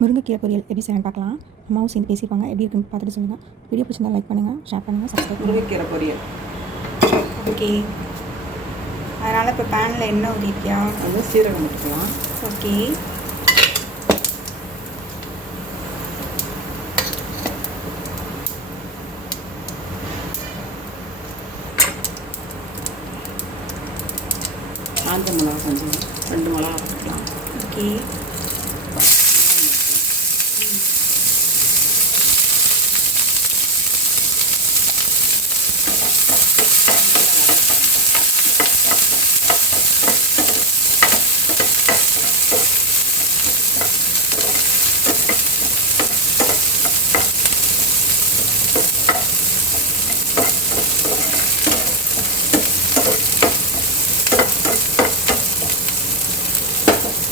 முருங்கைக்கீரை பொரியல் எப்படி செய்யணும் பார்க்கலாம். அம்மாவும் சேர்ந்து பேசியிருப்பாங்க. எப்படி இருக்குன்னு பார்த்துட்டு சொல்லுங்கள் வீடியோ பிடிச்சிருந்தா லைக் பண்ணுங்கள் ஷேர் பண்ணுங்கள் சப்ஸ்கிரைப் முருங்கைக்கீரை பொரியல். ஓகே அதனால் இப்போ பேனில் எண்ணெய் ஊற்றிட்டியா அது சீரகம் விட்டுக்கலாம் ஓகே காஞ்ச மிளகா கொஞ்சம் ரெண்டு மிளகா போட்டுக்கலாம் ஓகே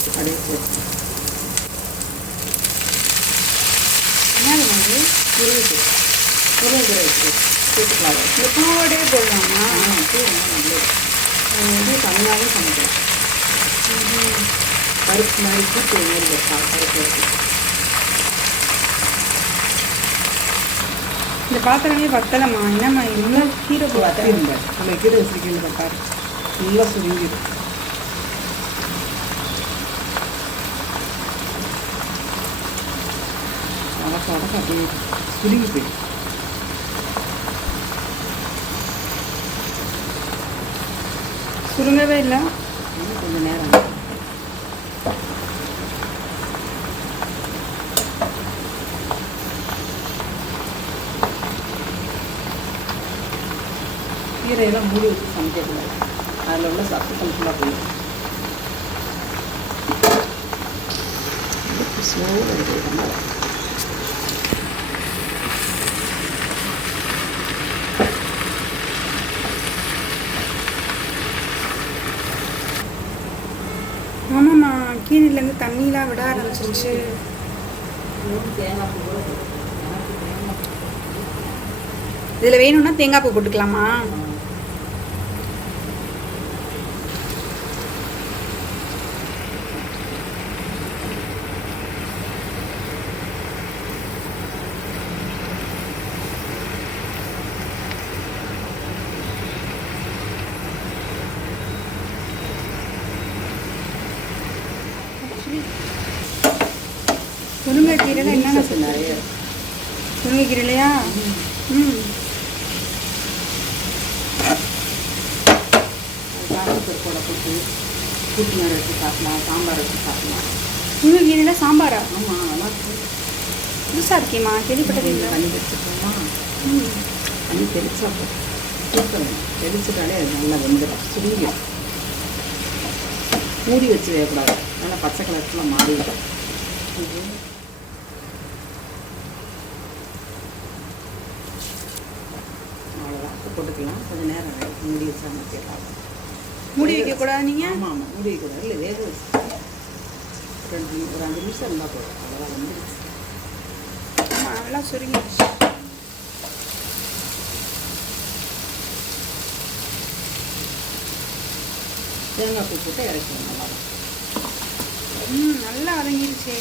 அப்படியே போட்டு வந்து முருங்கைக்கீரை முருங்கைக்கீரை வச்சு சேர்த்துக்கலாம். இந்த பூவோடே போடலாமா? ஆ சீரகம் நல்லது. இது தனியாகவும் சமைக்கலாம் பருப்பு மாதிரி கூட்டு மாதிரி வைக்கலாம் பருப்பு வச்சு. இந்த பாத்திரமே பத்தலம்மா என்னம்மா இவ்வளோ கீரை வத்திருந்த நம்ம கீரை வச்சிருக்கீங்க பாரு நல்லா சுருங்கிடும். வதக்க வதக்க அப்படியே சுருங்கி போயிடும் சுருங்கவே இல்லை. இன்னும் கொஞ்சம் நேரம் கீரையெல்லாம் மூடி வச்சு சமைக்கக்கூடாது. அதில் உள்ள சத்து ஃபுல்லாக போயிடும். ஸ்லோவாக ஆமாம்மா கீரையிலேருந்து தண்ணிலாம் விட ஆரம்பிச்சிருச்சு. இதில் வேணும்னா தேங்காய் பூ போட்டுக்கலாமா? முருங்கைக்கீரையில் என்னென்ன இருக்கு. முருங்கைக்கீரைலையா ம். காரப்பருப்போட போட்டு கூட்டு மாதிரி வச்சு சாப்பிடலாம் சாம்பார் வச்சு சாப்பிடலாம். முருங்கைக்கீரையில் சாம்பாரா? ஆமாம் நல்லா புதுசாக இருக்கேம்மா கேள்விப்பட்டது இல்லை. தண்ணி தெளிச்சுட்டோமா ம். தண்ணி தெளிச்சா போதும் தூக்கம் தெளிச்சுட்டாலே அது நல்லா வெந்துடும் சுருங்கிடும் மூடி வச்சு வேகக்கூடாது. நல்லா பச்சை கலர்ல மாறிடும் அவ்வளோதான் உப்பு போட்டுக்கலாம். கொஞ்சம் நேரம். மூடி வச்சா மாற்றிடலாம் மூடி வைக்கக்கூடாது நீங்கள் ஆமாம் ஆமாம் மூடி வைக்கக்கூடாது இல்லை வேக வச்சு. ரெண்டு ஒரு அஞ்சு நிமிஷம் இருந்தால் போதும். அவ்வளோதான் வந்துடுச்சு ஆமாம் நல்லா சுருங்கிடுச்சு. தேங்காய் பூ போட்டு இறக்கணும் நல்லா ம் நல்லா வதங்கிடுச்சு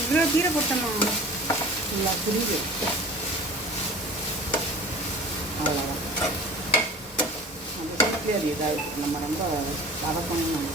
இவ்வளோ கீரை போட்டோமா நல்லா புரியுது. அவ்வளோதான் அந்த சீக்கிரம் அது இருக்குது நம்ம ரொம்ப வதக்கணும்னு நம்ம